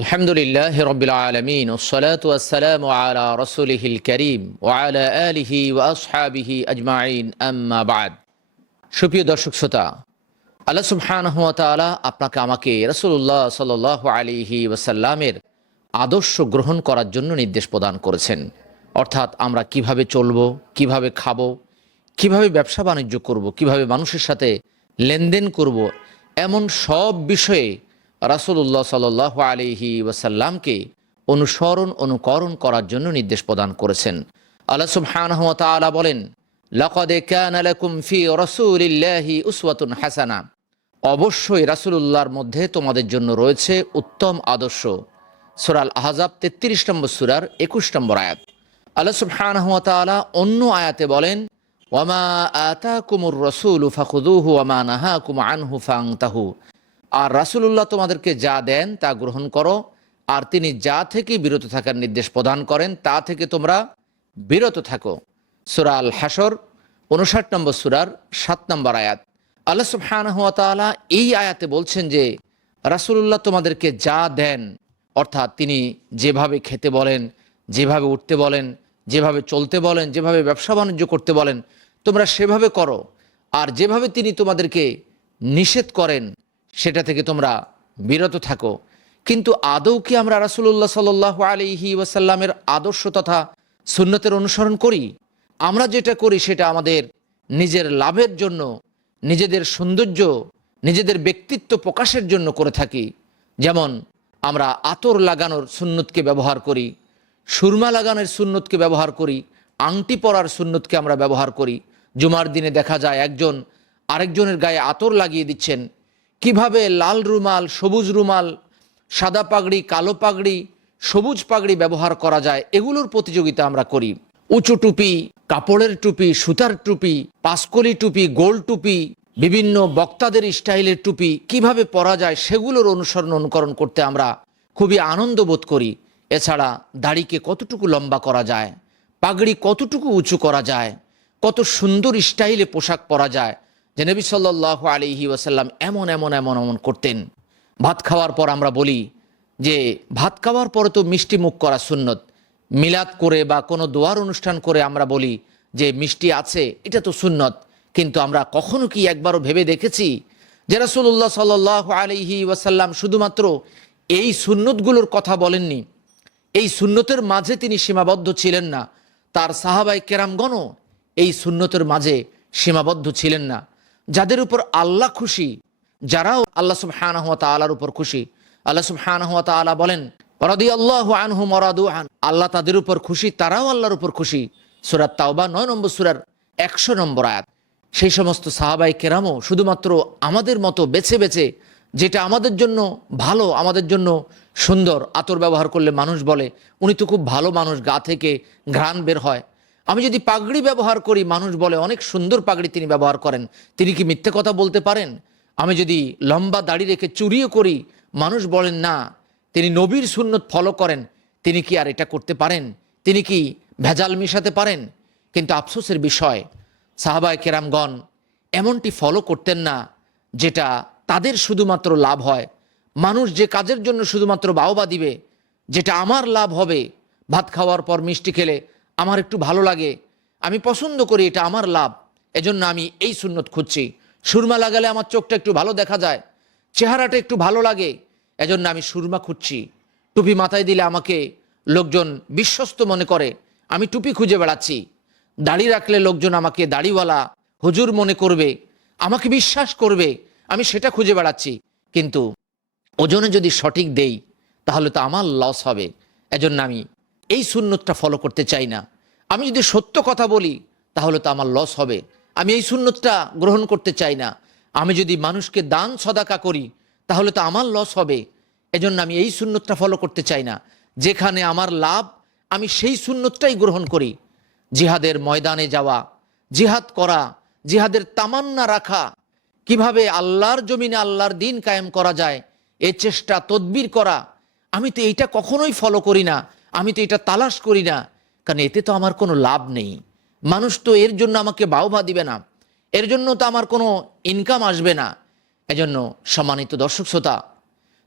আলহামদুলিল্লাহ রবিল আলমিন ওসলাত ওয়াসালাম আলা রসুলিহিল করিম ওয়ালা আলিহি ওয়াসহাবিহি আজমাইন, আম্মা বাদ। সুপ্রিয় দর্শক শ্রোতা, আল্লাহ তাআলা আপনাকে, আমাকে রসুল্লাহ সাল আলিহি ওয়াসাল্লামের আদর্শ গ্রহণ করার জন্য নির্দেশ প্রদান করেছেন। অর্থাৎ আমরা কীভাবে চলব, কীভাবে খাব, কীভাবে ব্যবসা বাণিজ্য করব, কীভাবে মানুষের সাথে লেনদেন করব, এমন সব বিষয়ে রাসুল্লাহ সাল আলিহি ওয়াসাল্লামকে অনুসরণ, অনুকরণ করার জন্য নির্দেশ প্রদান করেছেন। আল্লাহ সুবহানাহু ওয়া বলেন, লাকাদ কানা লাকুম ফি রাসূলিল্লাহি উসওয়াতুন হাসানা। অবশ্যই রাসূলুল্লাহর মধ্যে তোমাদের জন্য রয়েছে উত্তম আদর্শ। সূরা আল আহজাব 33 নম্বর সূরার 21 নম্বর আয়াত। আল্লাহ সুবহানাহু ওয়া অন্য আয়াতে বলেন ওয়ামা আতাকুমুর রাসূলু ফাখুযুহু ওয়ামা নাহাকুম আনহু ফান্তাহু। আর রাসূলুল্লাহ তোমাদেরকে যা দেন তা গ্রহণ করো, আর তিনি যা থেকে বিরত থাকার নির্দেশ প্রদান করেন, তা থেকে তোমরা বিরত থাকো। সূরা আল হাসর উনষাট নম্বর সুরার সাত নম্বর আয়াত। আল্লাহ সুবহানাহু ওয়া এই আয়াতে বলছেন যে, রাসূলুল্লাহ তোমাদেরকে যা দেন, অর্থাৎ তিনি যেভাবে খেতে বলেন, যেভাবে উঠতে বলেন, যেভাবে চলতে বলেন, যেভাবে ব্যবসা বাণিজ্য করতে বলেন, তোমরা সেভাবে করো। আর যেভাবে তিনি তোমাদেরকে নিষেধ করেন সেটা থেকে তোমরা বিরত থাকো। কিন্তু আদৌ কি আমরা রাসুল্লাহ সাল আলিহি ওয়াসাল্লামের আদর্শ তথা সুন্নতের অনুসরণ করি? আমরা যেটা করি সেটা আমাদের নিজের লাভের জন্য, নিজেদের সৌন্দর্য, নিজেদের ব্যক্তিত্ব প্রকাশের জন্য করে থাকি। যেমন আমরা আতর লাগানোর সুন্নতকে ব্যবহার করি, সুরমা লাগানোর সুন্নতকে ব্যবহার করি, আংটি পরার সুন্নতকে আমরা ব্যবহার করি। জুমার দিনে দেখা যায় একজন আরেকজনের গায়ে আতর লাগিয়ে দিচ্ছেন কীভাবে লাল রুমাল, সবুজ রুমাল, সাদা পাগড়ি, কালো পাগড়ি, সবুজ পাগড়ি ব্যবহার করা যায়, এগুলোর প্রতিযোগিতা আমরা করি। উঁচু টুপি, কাপড়ের টুপি, সুতার টুপি পাসকলি টুপি, গোল টুপি, বিভিন্ন বক্তাদের স্টাইলের টুপি কীভাবে পরা যায় সেগুলোর অনুসরণ অনুকরণ করতে আমরা খুবই আনন্দ বোধ করি। এছাড়া দাড়িকে কতটুকু লম্বা করা যায়, পাগড়ি কতটুকু উঁচু করা যায়, কত সুন্দর স্টাইলে পোশাক পরা যায় যে নবী সাল্লাহ আলিহি ওয়াসাল্লাম এমন এমন এমন এমন করতেন। ভাত খাওয়ার পর আমরা বলি যে, ভাত খাওয়ার পরে তো মিষ্টি মুখ করা সুন্নত। মিলাদ করে বা কোনো দোয়ার অনুষ্ঠান করে আমরা বলি যে, মিষ্টি আছে, এটা তো সুন্নত। কিন্তু আমরা কখনো কি একবারও ভেবে দেখেছি যে রাসুল্লাহ সাল আলিহি ওয়াসাল্লাম শুধুমাত্র এই সুন্নতগুলোর কথা বলেননি। এই সুন্নতের মাঝে তিনি সীমাবদ্ধ ছিলেন না। তার সাহাবাই কেরামগণও এই সুন্নতের মাঝে সীমাবদ্ধ ছিলেন না। যাদের উপর আল্লাহ খুশি, যারাও আল্লাহ সুবহানাহু ওয়া তাআলার উপর খুশি। আল্লাহ সুবহানাহু ওয়া তাআলা বলেন, রাদিয়াল্লাহু আনহু মারাদু আন। আল্লাহ তাদের উপর খুশি, তারাও আল্লাহর উপর খুশি। সূরা তাওবা 9 নম্বর সূরার 100 নম্বর আয়াত। সেই সমস্ত সাহাবাই কেরামও শুধুমাত্র আমাদের মতো বেছে বেছে, যেটা আমাদের জন্য ভালো, আমাদের জন্য সুন্দর আতর ব্যবহার করলে মানুষ বলে, উনি তো খুব ভালো মানুষ, গা থেকে ঘ্রাণ বের হয়। আমি যদি পাগড়ি ব্যবহার করি, মানুষ বলে, অনেক সুন্দর পাগড়ি তিনি ব্যবহার করেন। তিনি কি মিথ্যে কথা বলতে পারেন? আমি যদি লম্বা দাড়ি রেখে চুরিও করি, মানুষ বলেন, না, তিনি নবীর সুন্নত ফলো করেন। তিনি কি আর এটা করতে পারেন? তিনি কি ভেজাল মিশাতে পারেন? কিন্তু আফসোসের বিষয়, সাহাবায় কেরামগণ এমনটি ফলো করতেন না, যেটা তাদের শুধুমাত্র লাভ হয়। মানুষ যে কাজের জন্য শুধুমাত্র বাহবা দিবে, যেটা আমার লাভ হবে, ভাত খাওয়ার পর মিষ্টি খেলে আমার একটু ভালো লাগে, আমি পছন্দ করি, এটা আমার লাভ। এজন্য আমি এই সুন্নত খুঁজছি। সুরমা লাগালে আমার চোখটা একটু ভালো দেখা যায়, চেহারাটা একটু ভালো লাগে, এজন্য আমি সুরমা খুঁজছি। টুপি মাথায় দিলে আমাকে লোকজন বিশ্বস্ত মনে করে, আমি টুপি খুঁজে বেড়াচ্ছি। দাড়ি রাখলে লোকজন আমাকে দাড়িওয়ালা হুজুর মনে করবে, আমাকে বিশ্বাস করবে, আমি সেটা খুঁজে বেড়াচ্ছি। কিন্তু ওজনে যদি সঠিক দেই, তাহলে তো আমার লস হবে। এজন্য আমি এই সুন্নতটা ফলো করতে চাই না। আমি যদি সত্য কথা বলি, তাহলে তো আমার লস হবে। আমি এই সুন্নতটা গ্রহণ করতে চাই না। আমি যদি মানুষকে দান, সদাকা করি, তাহলে তো আমার লস হবে। এজন্য আমি এই সুন্নতটা ফলো করতে চাই না। যেখানে আমার লাভ, আমি সেই সুন্নতটাই গ্রহণ করি। জিহাদের ময়দানে যাওয়া, জিহাদ করা, জিহাদের তামান্না রাখা, কীভাবে আল্লাহর জমিনে আল্লাহর দিন কায়েম করা যায়, এ চেষ্টা, তদবির করা, আমি তো এইটা কখনোই ফলো করি না। আমি তো এটা তালাশ করি না। কারণ এতে তো আমার কোনো লাভ নেই। মানুষ তো এর জন্য আমাকে বাহবা দিবে না। এর জন্য তো আমার কোনো ইনকাম আসবে না। এজন্য সম্মানিত দর্শক শ্রোতা,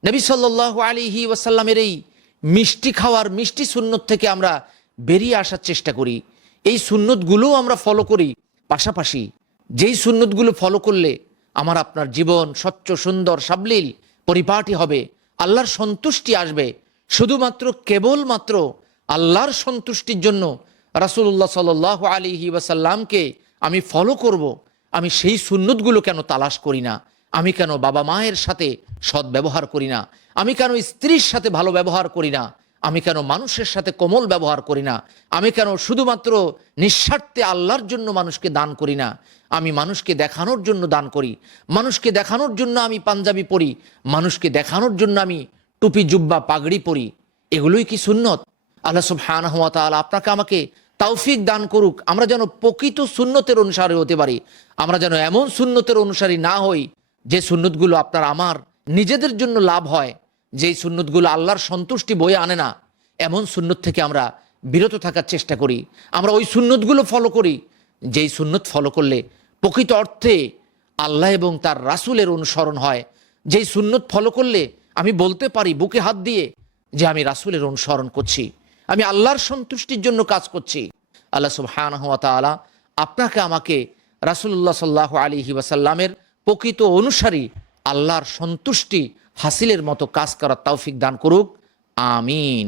নবী সাল্লাহ আলিহি ওয়াসাল্লামের এই মিষ্টি খাওয়ার মিষ্টি সুন্নত থেকে আমরা বেরিয়ে আসার চেষ্টা করি। এই সুন্নতগুলোও আমরা ফলো করি। পাশাপাশি যেই সুন্নতগুলো ফলো করলে আমার আপনার জীবন স্বচ্ছ, সুন্দর, সাবলীল, পরিপাটি হবে। আল্লাহর সন্তুষ্টি আসবে। শুধুমাত্র, কেবলমাত্র আল্লাহর সন্তুষ্টির জন্য রাসুল্লাহ সাল আলিহি ওয়াসাল্লামকে আমি ফলো করব। আমি সেই সুন্নতগুলো কেন তালাশ করি না? আমি কেন বাবা মায়ের সাথে সৎ ব্যবহার করি না? আমি কেন স্ত্রীর সাথে ভালো ব্যবহার করি না? আমি কেন মানুষের সাথে কোমল ব্যবহার করি না? আমি কেন শুধুমাত্র নিঃস্বার্থে আল্লাহর জন্য মানুষকে দান করি না? আমি মানুষকে দেখানোর জন্য দান করি। মানুষকে দেখানোর জন্য আমি পাঞ্জাবি পরি। মানুষকে দেখানোর জন্য আমি টুপি, জুব্বা, পাগড়ি পরি। এগুলোই কি সুন্নত? আল্লাহ সুবহানাহু ওয়া তাআলা আপনাকে আমাকে তৌফিক দান করুক। আমরা যেন প্রকৃত সুন্নতের অনুসারী হতে পারি। আমরা যেন এমন সুন্নতের অনুসারী না হই, যে সুন্নতগুলো আপনার আমার নিজেদের জন্য লাভ হয়, যেই সুন্নতগুলো আল্লাহর সন্তুষ্টি বয়ে আনে না, এমন সুন্নত থেকে আমরা বিরত থাকার চেষ্টা করি। আমরা ওই সুন্নতগুলো ফলো করি, যেই সুন্নত ফলো করলে প্রকৃত অর্থে আল্লাহ এবং তার রাসূলের অনুসরণ হয়। যেই সুন্নত ফলো করলে আমি বলতে পারি, বুকে হাত দিয়ে যে আমি রাসূলের অনুসরণ করছি। আমি আল্লাহর সন্তুষ্টির জন্য কাজ করছি। আল্লাহ সুবহানাহু ওয়া আপনাকে আমাকে রাসুল্লাহ সাল্লাহ আলী ওয়াসাল্লামের প্রকৃত অনুসারী আল্লাহর সন্তুষ্টি হাসিলের মতো কাজ করার তৌফিক দান করুক। আমিন।